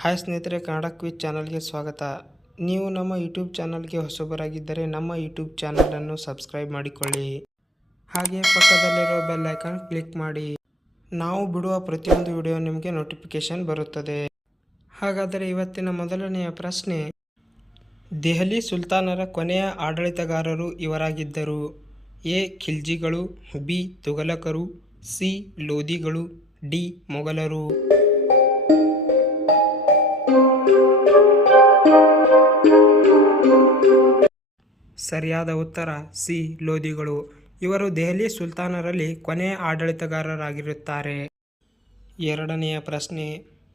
Hi ಸ್ನೇಹಿತರೆ, Kannada quiz ಚಾನಲ್ಗೆ ಸ್ವಾಗತ. ನೀವು ನಮ್ಮ ಯೂಟ್ಯೂಬ್ ಚಾನಲ್ಗೆ ಹೊಸಬರಾಗಿದ್ದರೆ ನಮ್ಮ ಯೂಟ್ಯೂಬ್ ಚಾನಲನ್ನು ಸಬ್ಸ್ಕ್ರೈಬ್ ಮಾಡಿಕೊಳ್ಳಿ. ಹಾಗೆ ಪಕ್ಕದಲ್ಲಿರೋ ಬೆಲ್ ಐಕಾನ್ ಕ್ಲಿಕ್ ಮಾಡಿ. ನಾವು ಬಿಡುವ ಪ್ರತಿಯೊಂದು ವಿಡಿಯೋ ನಿಮಗೆ ನೋಟಿಫಿಕೇಶನ್ ಬರುತ್ತದೆ. ಹಾಗಾದರೆ ಇವತ್ತಿನ ಮೊದಲನೆಯ ಪ್ರಶ್ನೆ, ದೆಹಲಿ ಸುಲ್ತಾನರ ಕೊನೆಯ ಆಡಳಿತಗಾರರು ಇವರಾಗಿದ್ದರು. ಎ. ಖಿಲ್ಜಿಗಳು, ಬಿ. ತುಘಲಕರು, ಸಿ. ಲೋದಿಗಳು, ಡಿ. ಮೊಘಲರು. ಸರಿಯಾದ ಉತ್ತರ ಸಿ. ಲೋದಿಗಳು. ಇವರು ದೆಹಲಿ ಸುಲ್ತಾನರಲ್ಲಿ ಕೊನೆಯ ಆಡಳಿತಗಾರರಾಗಿರುತ್ತಾರೆ. ಎರಡನೆಯ ಪ್ರಶ್ನೆ,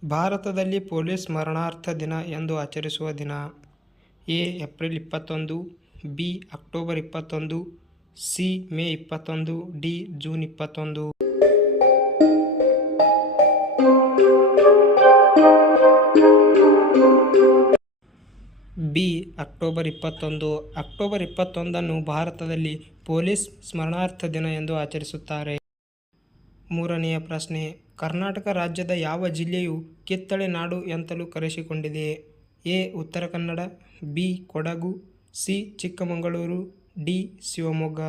ಭಾರತದಲ್ಲಿ ಪೊಲೀಸ್ ಸ್ಮರಣಾರ್ಥ ದಿನ ಎಂದು ಆಚರಿಸುವ ದಿನ. A. April 21, B. October 21, C. May 21, D. June 21. B. October 21. October 21 ಭಾರತದಲ್ಲಿ ಪೊಲೀಸ್ ಸ್ಮರಣಾರ್ಥ ದಿನ ಎಂದು ಆಚರಿಸುತ್ತಾರೆ. ಮೂರನೆಯ ಪ್ರಶ್ನೆ, ಕರ್ನಾಟಕ ರಾಜ್ಯದ ಯಾವ ಜಿಲ್ಲೆಯು ಕಿತ್ತಳೆ ನಾಡು ಎಂತಲೂ ಕರೆಸಿಕೊಂಡಿದೆ. A. Uttara Kannada, B. Kodagu, C. Chikkamagaluru, D. Shivamogga.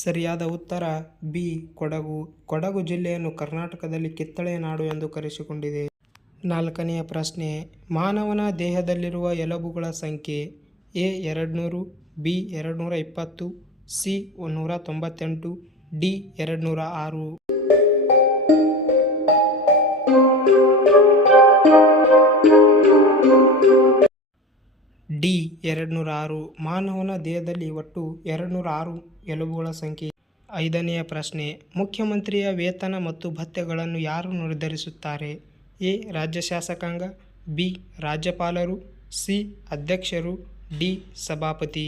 ಸರಿಯಾದ ಉತ್ತರ ಬಿ. ಕೊಡಗು. ಕೊಡಗು ಜಿಲ್ಲೆಯನ್ನು ಕರ್ನಾಟಕದಲ್ಲಿ ಕಿತ್ತಳೆಯ ನಾಡು ಎಂದು ಕರೆಸಿಕೊಂಡಿದೆ. ನಾಲ್ಕನೆಯ ಪ್ರಶ್ನೆ, ಮಾನವನ ದೇಹದಲ್ಲಿರುವ ಎಲುಬುಗಳ ಸಂಖ್ಯೆ. A. 200, B. 220, C. 198, D. 206. D. 206. ಮಾನವನ ದೇಹದಲ್ಲಿ ಒಟ್ಟು 206 ಎಲುಬುಗಳ ಸಂಖ್ಯೆ. ಐದನೆಯ ಪ್ರಶ್ನೆ, ಮುಖ್ಯಮಂತ್ರಿಯ ವೇತನ ಮತ್ತು ಭತ್ಯೆಗಳನ್ನು ಯಾರು ನಿರ್ಧರಿಸುತ್ತಾರೆ. ಎ. ರಾಜ್ಯ ಶಾಸಕಾಂಗ, ಬಿ. ರಾಜ್ಯಪಾಲರು, ಸಿ. ಅಧ್ಯಕ್ಷರು, ಡಿ. ಸಭಾಪತಿ.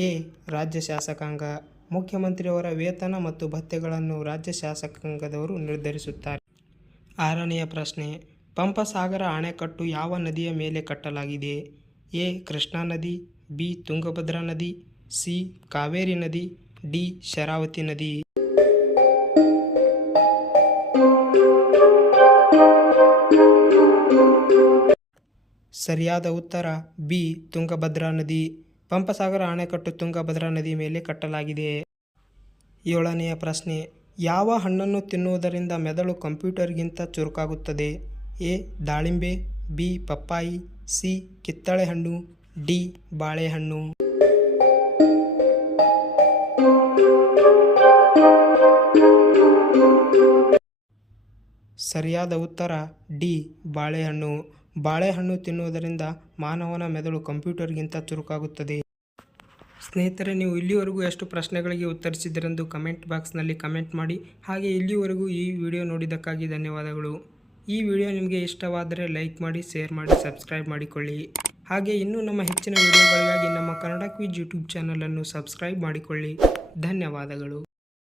ಎ. ರಾಜ್ಯ ಶಾಸಕಾಂಗ. ಮುಖ್ಯಮಂತ್ರಿಯವರ ವೇತನ ಮತ್ತು ಭತ್ಯೆಗಳನ್ನು ರಾಜ್ಯ ಶಾಸಕಾಂಗದವರು ನಿರ್ಧರಿಸುತ್ತಾರೆ. ಆರನೆಯ ಪ್ರಶ್ನೆ, ಪಂಪಸಾಗರ ಅಣೆಕಟ್ಟು ಯಾವ ನದಿಯ ಮೇಲೆ ಕಟ್ಟಲಾಗಿದೆ. ಎ. ಕೃಷ್ಣಾ ನದಿ, ಬಿ. ತುಂಗಭದ್ರಾ ನದಿ, ಸಿ. ಕಾವೇರಿ ನದಿ, ಡಿ. ಶರಾವತಿ ನದಿ. ಸರಿಯಾದ ಉತ್ತರ ಬಿ. ತುಂಗಭದ್ರಾ ನದಿ. ಪಂಪಸಾಗರ ಅಣೆಕಟ್ಟು ತುಂಗಭದ್ರಾ ನದಿ ಮೇಲೆ ಕಟ್ಟಲಾಗಿದೆ. ಏಳನೆಯ ಪ್ರಶ್ನೆ, ಯಾವ ಹಣ್ಣನ್ನು ತಿನ್ನುವುದರಿಂದ ಮೆದುಳು ಕಂಪ್ಯೂಟರ್ಗಿಂತ ಚುರುಕಾಗುತ್ತದೆ. ಎ. ದಾಳಿಂಬೆ, ಬಿ. ಪಪ್ಪಾಯಿ, ಸಿ. ಕಿತ್ತಳೆ ಹಣ್ಣು, ಡಿ. ಬಾಳೆಹಣ್ಣು. ಸರಿಯಾದ ಉತ್ತರ ಡಿ. ಬಾಳೆಹಣ್ಣು. ಬಾಳೆಹಣ್ಣು ತಿನ್ನುವುದರಿಂದ ಮಾನವನ ಮೆದುಳು ಕಂಪ್ಯೂಟರ್ಗಿಂತ ಚುರುಕಾಗುತ್ತದೆ. ಸ್ನೇಹಿತರೆ, ನೀವು ಇಲ್ಲಿವರೆಗೂ ಎಷ್ಟು ಪ್ರಶ್ನೆಗಳಿಗೆ ಉತ್ತರಿಸಿದಿರೆಂದು ಕಮೆಂಟ್ ಬಾಕ್ಸ್ನಲ್ಲಿ ಕಮೆಂಟ್ ಮಾಡಿ. ಹಾಗೆ ಇಲ್ಲಿವರೆಗೂ ಈ ವಿಡಿಯೋ ನೋಡಿದ್ದಕ್ಕಾಗಿ ಧನ್ಯವಾದಗಳು. ಈ ವಿಡಿಯೋ ನಿಮಗೆ ಇಷ್ಟವಾದರೆ ಲೈಕ್ ಮಾಡಿ, ಶೇರ್ ಮಾಡಿ, ಸಬ್ಸ್ಕ್ರೈಬ್ ಮಾಡಿಕೊಳ್ಳಿ. ಹಾಗೆ ಇನ್ನೂ ನಮ್ಮ ಹೆಚ್ಚಿನ ವಿಡಿಯೋಗಳಿಗಾಗಿ ನಮ್ಮ ಕನ್ನಡ ಕ್ವಿಜ್ ಯೂಟ್ಯೂಬ್ ಚಾನಲನ್ನು ಸಬ್ಸ್ಕ್ರೈಬ್ ಮಾಡಿಕೊಳ್ಳಿ. ಧನ್ಯವಾದಗಳು.